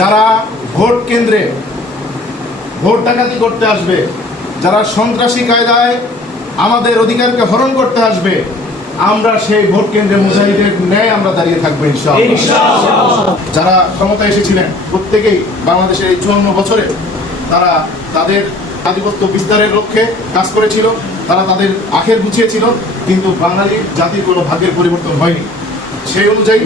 যারা ভোট কেন্দ্রে ভোট ডাকাতি করতে আসবে, যারা সন্ত্রাসী কায়দায় আমাদের অধিকারকে হরণ করতে আসবে, আমরা সেই ভোট কেন্দ্রে মুজাহিদের ন্যায় আমরা দাঁড়িয়ে থাকবো ইনশাআল্লাহ। যারা ক্ষমতায় এসেছিলেন প্রত্যেকেই বাংলাদেশের এই 54 বছরে তারা তাদের আধিপত্য বিস্তারের লক্ষ্যে কাজ করেছিল, তারা তাদের আখের গুছিয়েছিল, কিন্তু বাঙালি জাতির কোনো ভাগ্যের পরিবর্তন হয়নি। সেই অনুযায়ী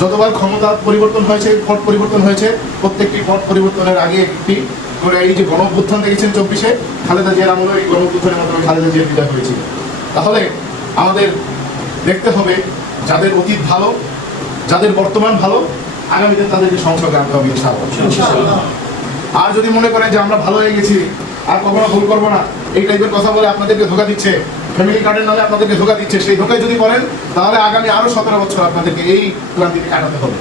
যতবার ক্ষমতা পরিবর্তন হয়েছে, পট পরিবর্তন হয়েছে, প্রত্যেকটি পট পরিবর্তনের আগে একটি করে এই যে গণঅভ্যুত্থান দেখেছেন 24-এ খালেদা জিয়ার আমলে এই গণঅভ্যুত্থানের মাধ্যমে খালেদা জিয়ার বিদায় হয়েছিল। তাহলে আমাদের দেখতে হবে যাদের অতীত ভালো, যাদের বর্তমান ভালো, আগামীতে তাদেরকে সংসদে আনতে হবে ইনশাআল্লাহ। আর যদি মনে করেন যে আমরা ভালো হয়ে গেছি আর কখনো ভুল করবো না, এই টাইপের কথা বলে আপনাদেরকে ধোঁকা দিচ্ছে, ফ্যামিলি কার্ডের নামে আপনাদেরকে ধোঁকা দিচ্ছে, সেই ধোঁকায় যদি পড়েন তাহলে আগামী আরো 17 বছর আপনাদেরকে এই ক্লান্তিকে কাটাতে হবে।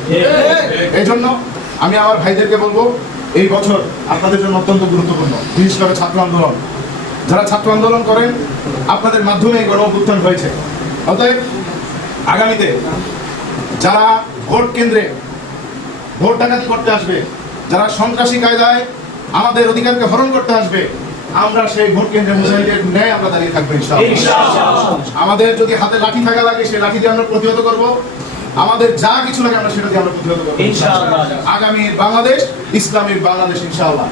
এই জন্য আমি আমার ভাইদেরকে বলবো, এই বছর আপনাদের জন্য অত্যন্ত গুরুত্বপূর্ণ, বিশেষ করে ছাত্র আন্দোলন। যারা ছাত্র আন্দোলন করেন, আপনাদের মাধ্যমে এই গণঅভ্যুত্থান হয়েছে। অতএব আগামীতে যারা ভোট কেন্দ্রে ভোট ডাকাতি করতে আসবে, যারা সন্ত্রাসী কায়দায় আমাদের অধিকারকে হরণ করতে আসবে, আমরা সেই ভোট কেন্দ্রে মুজাহিদের ন্যায় আমরা দাঁড়িয়ে থাকবো ইনশাআল্লাহ। আমাদের যদি হাতে লাঠি থাকা লাগে, সেই লাঠি দিয়ে আমরা প্রতিহত করব। আমাদের যা কিছু লাগে আমরা সেটা দিয়ে আমরা প্রতিহত করবো ইনশাআল্লাহ। আগামী বাংলাদেশ ইসলামের বাংলাদেশ ইনশাআল্লাহ।